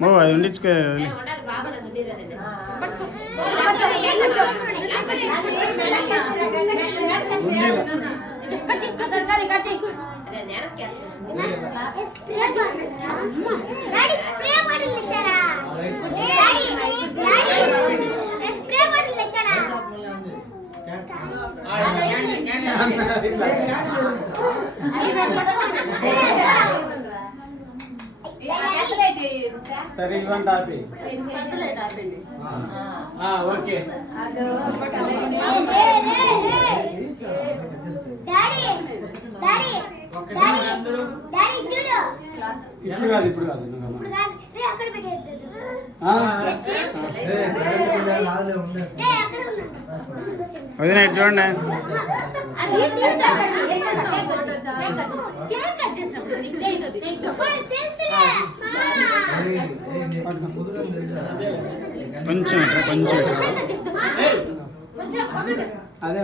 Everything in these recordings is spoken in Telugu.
ఓ అది ఉండించుకో సరే ఇవ్వండి ఆపి ఓకే ఇప్పుడు కాదు ఇప్పుడు కాదు వదిన చూడండి కొంచెం కొంచెం అదే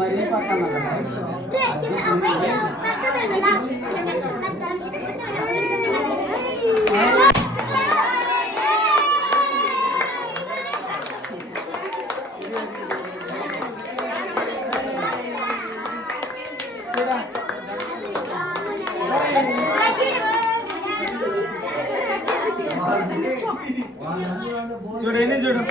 మరి పక్కన చూడు ఎన్ని చూడు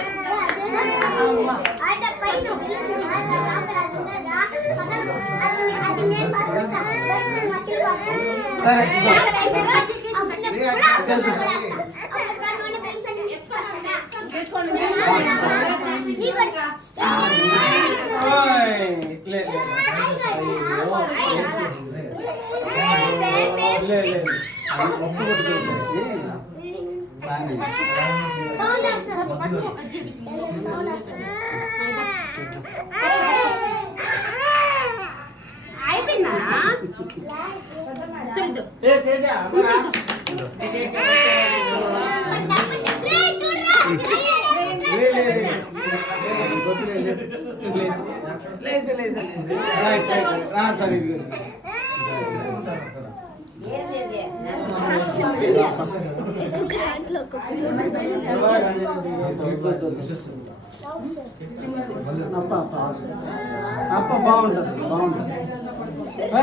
అప్ప బాగుంటుంది బాగుంటుంది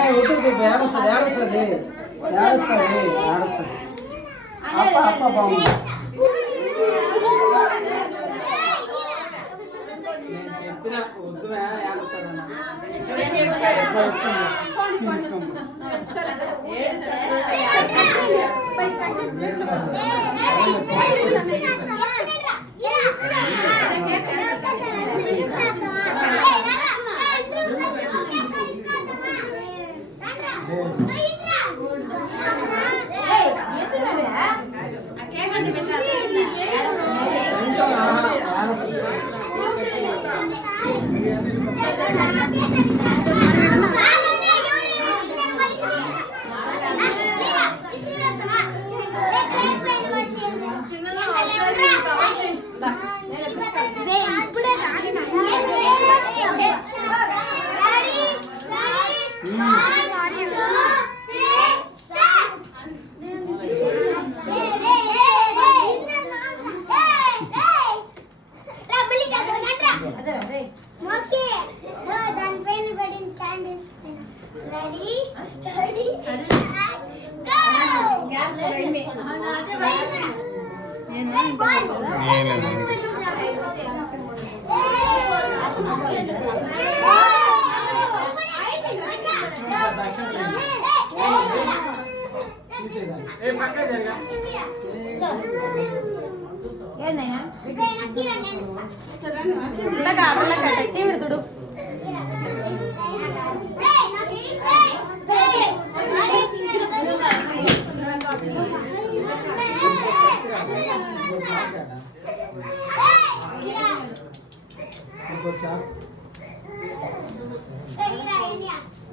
ఏడుస్తుంది ఏడుస్తుంది ఏడుస్తుంది ఏడుస్తుంది అప్ప అప్ప బాగుంటుంది నేను చెప్పిన వద్దు ఏడుస్తాను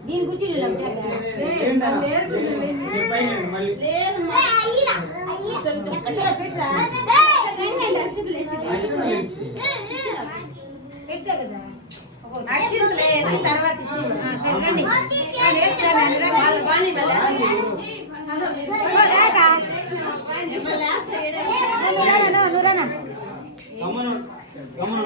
దీని గురించి గమ్మున గమ్మున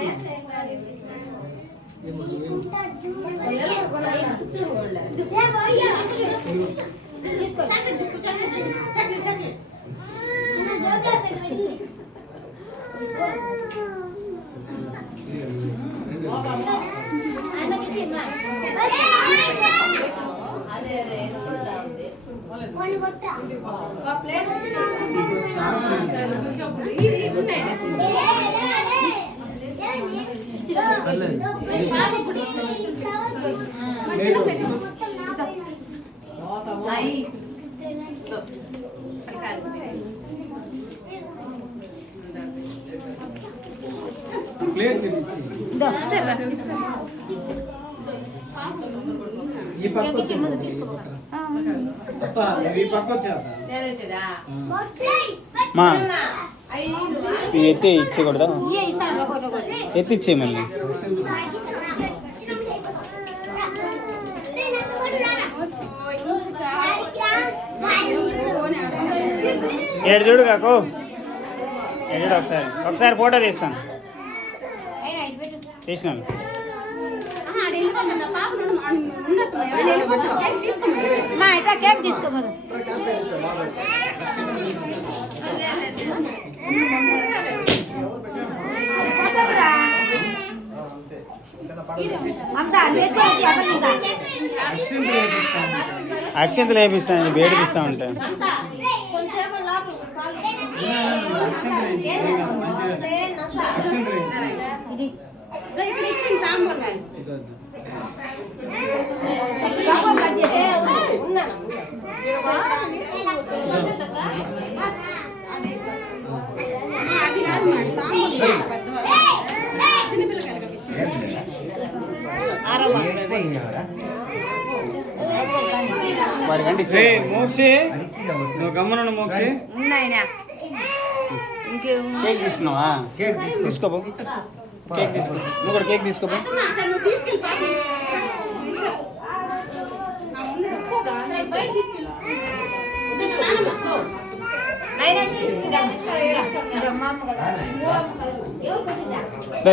ప్లేట్ ఈ పక్క ఈ పక్క వచ్చేదా మా ఇది ఎత్తి ఇచ్చేయకూడదా ఎత్తి ఇచ్చే మళ్ళీ ఏడు చూడు కాకు ఏడు చూడు ఒకసారి ఫోటో తీస్తాను తీసినాను కేక్ తీసుకోమను అక్షంతలు వేపిస్తాను వేడిపిస్తా ఉంటాను మోక్షి నువ్వు గమ్మను మోక్షి కేక్ తీసుకున్నావా తీసుకోపో కేక్ తీసుకో నువ్వు కూడా కేక్ తీసుకోపో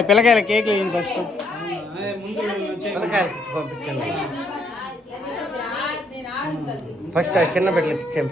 పిల్లకాయల కేక్ వేయండి ఫస్ట్ ఫస్ట్ చిన్న బిడ్డలకి ఇచ్చాము